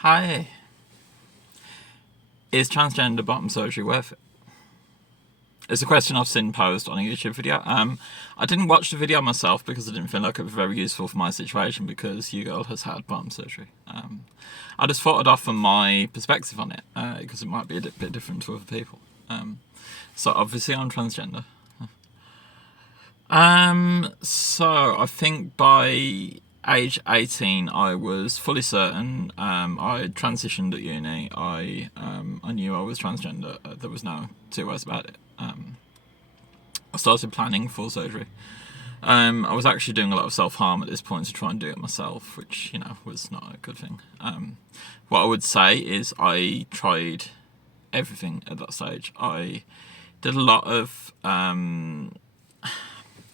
Hi. Is transgender bottom surgery worth it? It's a question I've seen posed on a YouTube video. I didn't watch the video myself because I didn't feel like it was very useful for my situation because you girl has had bottom surgery. I just thought I'd offer my perspective on it because it might be a bit different to other people. So obviously I'm transgender. So I think by age 18 I was fully certain. I transitioned at uni. I knew I was transgender. There was no two ways about it. I started planning for surgery. I was actually doing a lot of self-harm at this point to try and do it myself, which, was not a good thing. What I would say is I tried everything at that stage. I did a lot of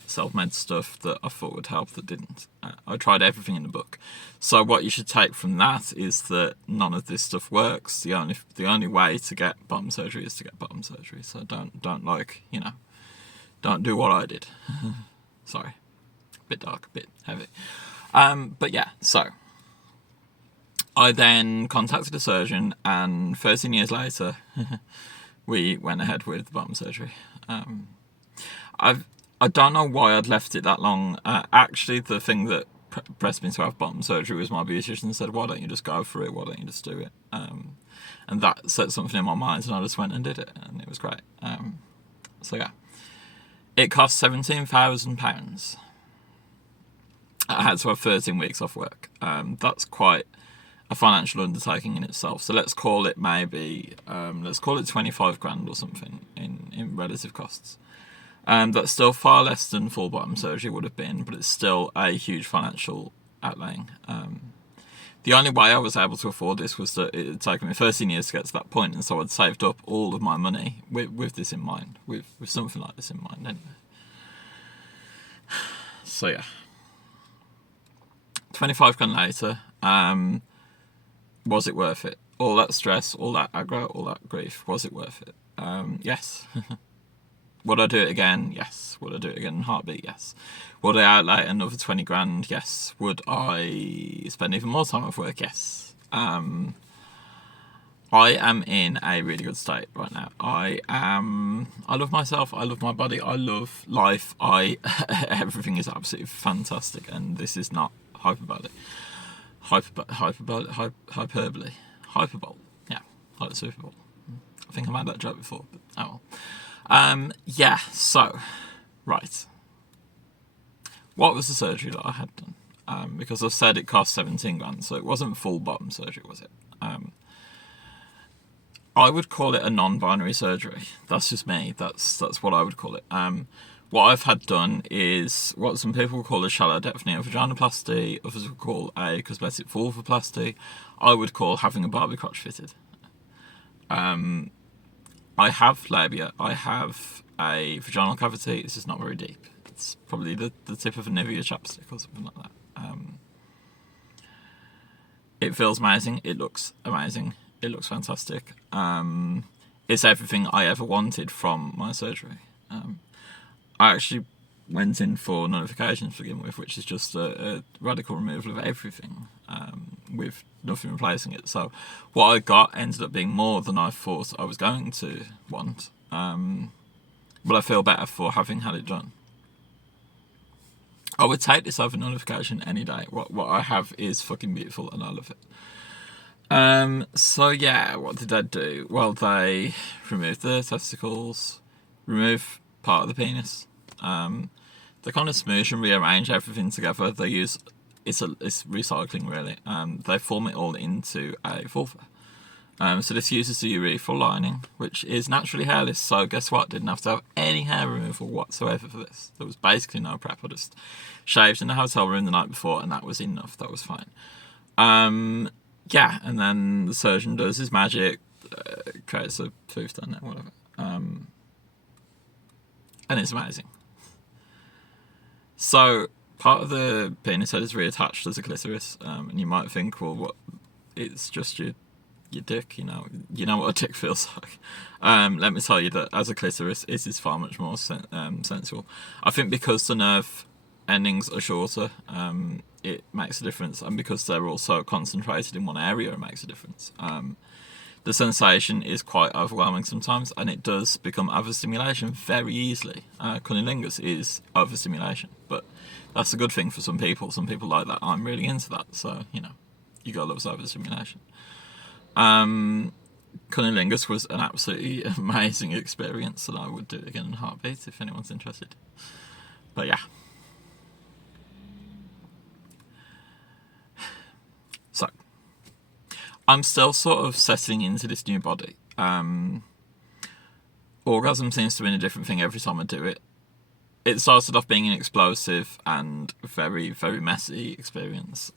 self-med stuff that I thought would help that didn't. I tried everything in the book. So what you should take from that is that none of this stuff works. The only way to get bottom surgery is to get bottom surgery. So don't do what I did. Sorry, a bit dark, a bit heavy. But yeah, so I then contacted a surgeon, and 13 years later, we went ahead with the bottom surgery. I don't know why I'd left it that long. Actually, the thing that pressed me to have bottom surgery was my beautician said, "Why don't you just go for it? Why don't you just do it?" And that set something in my mind, and I just went and did it, and it was great. So yeah, it cost £17,000. I had to have 13 weeks off work. That's quite a financial undertaking in itself. So let's call it maybe let's call it 25 grand or something in relative costs. That's still far less than full bottom surgery would have been, but it's still a huge financial outlaying. The only way I was able to afford this was that it had taken me 13 years to get to that point, and so I'd saved up all of my money with this in mind, with something like this in mind anyway. So yeah, 25 grand later, was it worth it? All that stress, all that aggro, all that grief, was it worth it? Yes. Would I do it again? Yes. Would I do it again in a heartbeat? Yes. Would I outlay another 20 grand? Yes. Would I spend even more time off work? Yes. I am in a really good state right now. I love myself. I love my body. I love life. Everything is absolutely fantastic, and this is not hyperbole. Hyperbole. Yeah, like the Super Bowl. I think I made that joke before, but oh well. Yeah, so, right. What was the surgery that I had done? Because I've said it cost 17 grand, so it wasn't full bottom surgery, was it? I would call it a non-binary surgery. That's just me. That's what I would call it. What I've had done is what some people would call a shallow depth neovaginoplasty, others would call a cosmetic vulvoplasty. I would call having a Barbie crotch fitted. I have labia. I have a vaginal cavity. This is not very deep. It's probably the tip of a Nivea chapstick or something like that. It feels amazing. It looks amazing. It looks fantastic. It's everything I ever wanted from my surgery. I actually went in for nullification to begin with, which is just a radical removal of everything with nothing replacing it. So what I got ended up being more than I thought I was going to want. But I feel better for having had it done. I would take this over nullification any day. What I have is fucking beautiful, and I love it. So yeah, what did they do? Well, they removed the testicles, removed part of the penis. They kind of smoosh and rearrange everything together. They use it's recycling really. They form it all into a vulva. So this uses the urethral lining, which is naturally hairless. So guess what? Didn't have to have any hair removal whatsoever for this. There was basically no prep. I just shaved in the hotel room the night before, and that was enough. That was fine. Yeah, and then the surgeon does his magic, creates a tooth down there, whatever. And it's amazing. So part of the penis head is reattached as a clitoris, and you might think, well, what? It's just your dick, you know what a dick feels like. Let me tell you that as a clitoris, it is far much more sensual. I think because the nerve endings are shorter, it makes a difference, and because they're all so concentrated in one area, it makes a difference. The sensation is quite overwhelming sometimes, and it does become overstimulation very easily. Cunnilingus is overstimulation, but that's a good thing for some people. Some people like that. I'm really into that, so you gotta love overstimulation. Cunnilingus was an absolutely amazing experience, and I would do it again in a heartbeat if anyone's interested. But yeah. So, I'm still sort of settling into this new body. Orgasm seems to be a different thing every time I do it. It started off being an explosive and very, very messy experience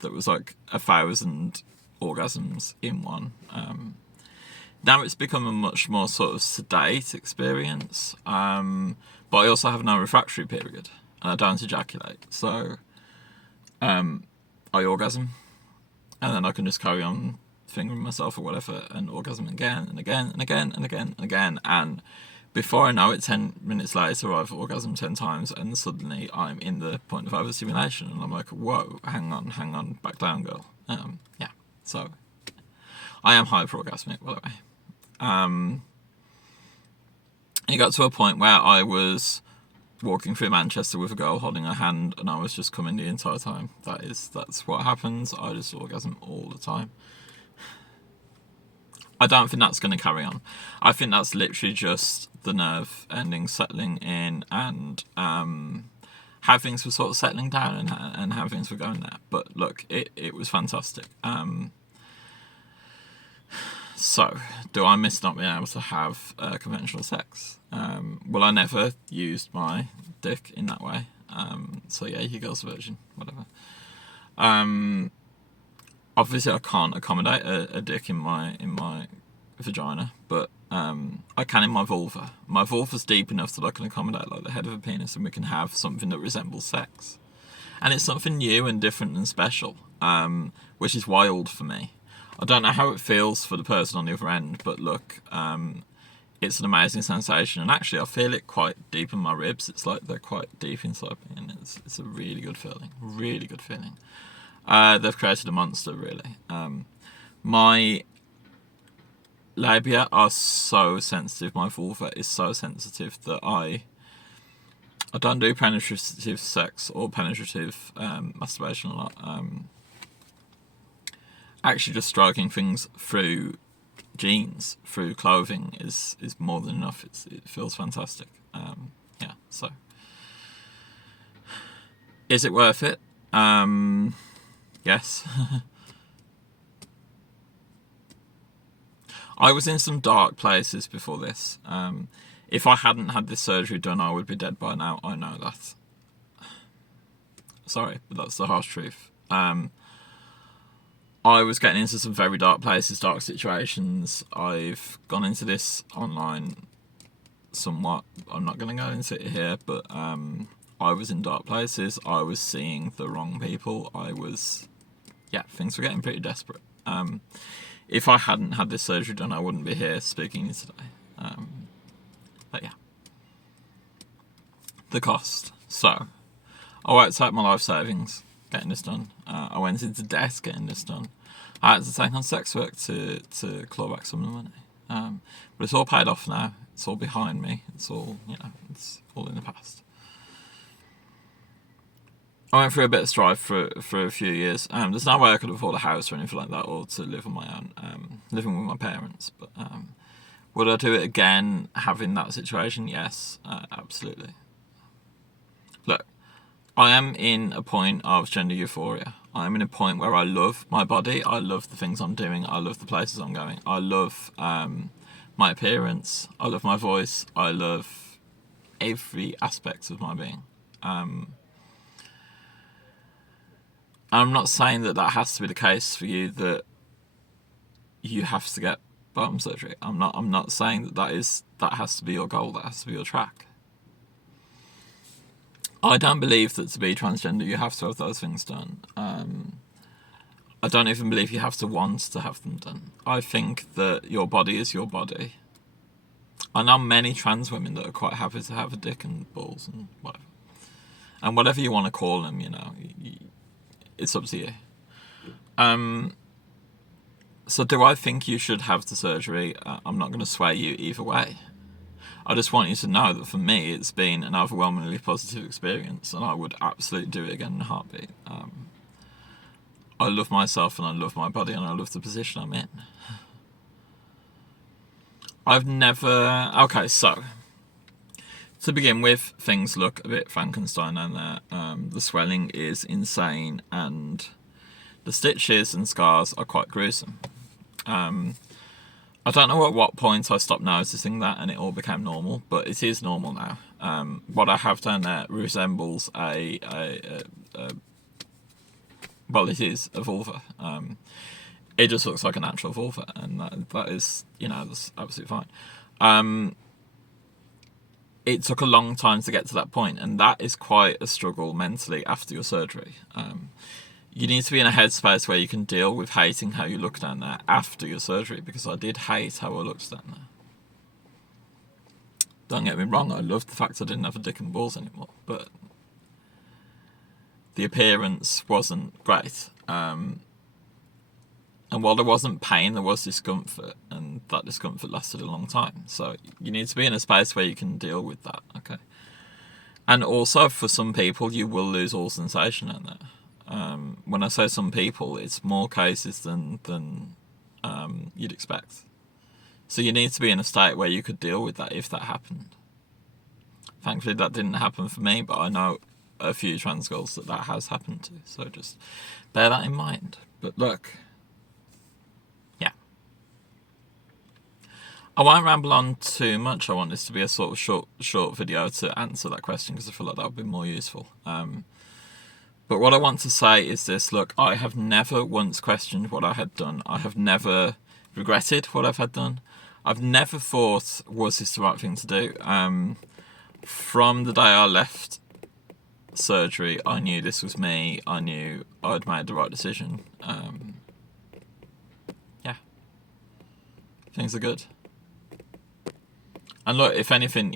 that was like 1,000 orgasms in one. Now it's become a much more sort of sedate experience, but I also have no refractory period, and I don't ejaculate, so I orgasm, and then I can just carry on fingering myself or whatever, and orgasm again and again and again and again and again, and before I know it, 10 minutes later I've orgasmed 10 times, and suddenly I'm in the point of overstimulation, and I'm like, whoa, hang on, back down, girl. Yeah, so I am hyper-orgasmic, by the way. It got to a point where I was walking through Manchester with a girl holding her hand, and I was just coming the entire time. That's what happens. I just orgasm all the time. I don't think that's going to carry on. I think that's literally just the nerve endings settling in, and how things were sort of settling down, and how things were going there. But look, it was fantastic. So, do I miss not being able to have conventional sex? Well, I never used my dick in that way. So yeah, you girls' version, whatever. Obviously, I can't accommodate a dick in my vagina, but I can in my vulva. My vulva's deep enough that I can accommodate like the head of a penis, and we can have something that resembles sex. And it's something new and different and special, which is wild for me. I don't know how it feels for the person on the other end, but look, it's an amazing sensation, and actually I feel it quite deep in my ribs. It's like they're quite deep inside me, and it's a really good feeling, really good feeling. They've created a monster, really. My labia are so sensitive, my vulva is so sensitive that I don't do penetrative sex or penetrative masturbation a lot. Actually, just stroking things through jeans, through clothing is more than enough. It feels fantastic. Yeah, so is it worth it? Yes. I was in some dark places before this. If I hadn't had this surgery done, I would be dead by now. I know that. Sorry, but that's the harsh truth. I was getting into some very dark places, dark situations. I've gone into this online somewhat. I'm not going to go into it here, but I was in dark places. I was seeing the wrong people. Things were getting pretty desperate. If I hadn't had this surgery done, I wouldn't be here speaking to you today. But yeah. The cost. So, I won't take my life savings getting this done. I went into debt getting this done. I had to take on sex work to claw back some of the money. But it's all paid off now. It's all behind me. It's all in the past. I went through a bit of strife for a few years. There's no way I could afford a house or anything like that, or to live on my own, living with my parents. But would I do it again, having that situation? Yes, absolutely. Look, I am in a point of gender euphoria. I am in a point where I love my body. I love the things I'm doing. I love the places I'm going. I love my appearance. I love my voice. I love every aspect of my being. I'm not saying that has to be the case for you, that you have to get bottom surgery. I'm not saying that has to be your goal. That has to be your track. I don't believe that to be transgender you have to have those things done. I don't even believe you have to want to have them done. I think that your body is your body. I know many trans women that are quite happy to have a dick and balls and whatever. And whatever you want to call them, it's up to you. So do I think you should have the surgery? I'm not going to sway you either way. I just want you to know that for me, it's been an overwhelmingly positive experience, and I would absolutely do it again in a heartbeat. I love myself, and I love my body, and I love the position I'm in. I've never... Okay, so... To begin with, things look a bit Frankenstein down there. The swelling is insane, and the stitches and scars are quite gruesome. I don't know at what point I stopped noticing that and it all became normal, but it is normal now. What I have down there resembles well, it is a vulva. It just looks like a natural vulva, and that is, that's absolutely fine. It took a long time to get to that point, and that is quite a struggle mentally after your surgery. You need to be in a headspace where you can deal with hating how you look down there after your surgery, because I did hate how I looked down there. Don't get me wrong, I loved the fact I didn't have a dick and balls anymore, but the appearance wasn't great. And while there wasn't pain, there was discomfort, and that discomfort lasted a long time. So you need to be in a space where you can deal with that, okay? And also, for some people, you will lose all sensation in there. When I say some people, it's more cases than you'd expect. So you need to be in a state where you could deal with that if that happened. Thankfully, that didn't happen for me, but I know a few trans girls that has happened to. So just bear that in mind. But look... I won't ramble on too much. I want this to be a sort of short video to answer that question, because I feel like that would be more useful. But what I want to say is this. Look, I have never once questioned what I had done. I have never regretted what I've had done. I've never thought, was this the right thing to do? From the day I left surgery, I knew this was me. I knew I'd made the right decision. Yeah. Things are good. And look, if anything,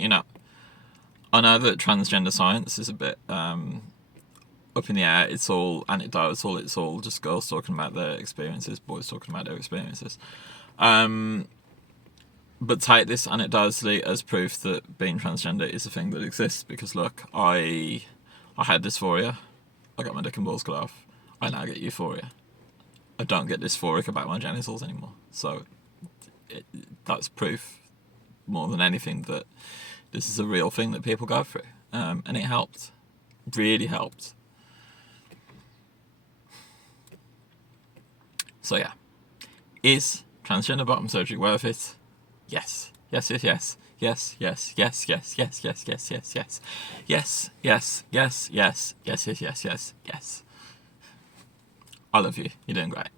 I know that transgender science is a bit up in the air. It's all anecdotal. It's all just girls talking about their experiences, boys talking about their experiences. But take this anecdotally as proof that being transgender is a thing that exists. Because look, I had dysphoria. I got my dick and balls cut off. I now get euphoria. I don't get dysphoric about my genitals anymore. So that's proof, more than anything, that this is a real thing that people go through. And it helped. Really helped. So yeah. Is transgender bottom surgery worth it? Yes. Yes, yes, yes. Yes, yes, yes, yes, yes, yes, yes, yes, yes. Yes, yes, yes, yes, yes, yes, yes, yes, yes. I love you. You're doing great.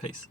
Peace.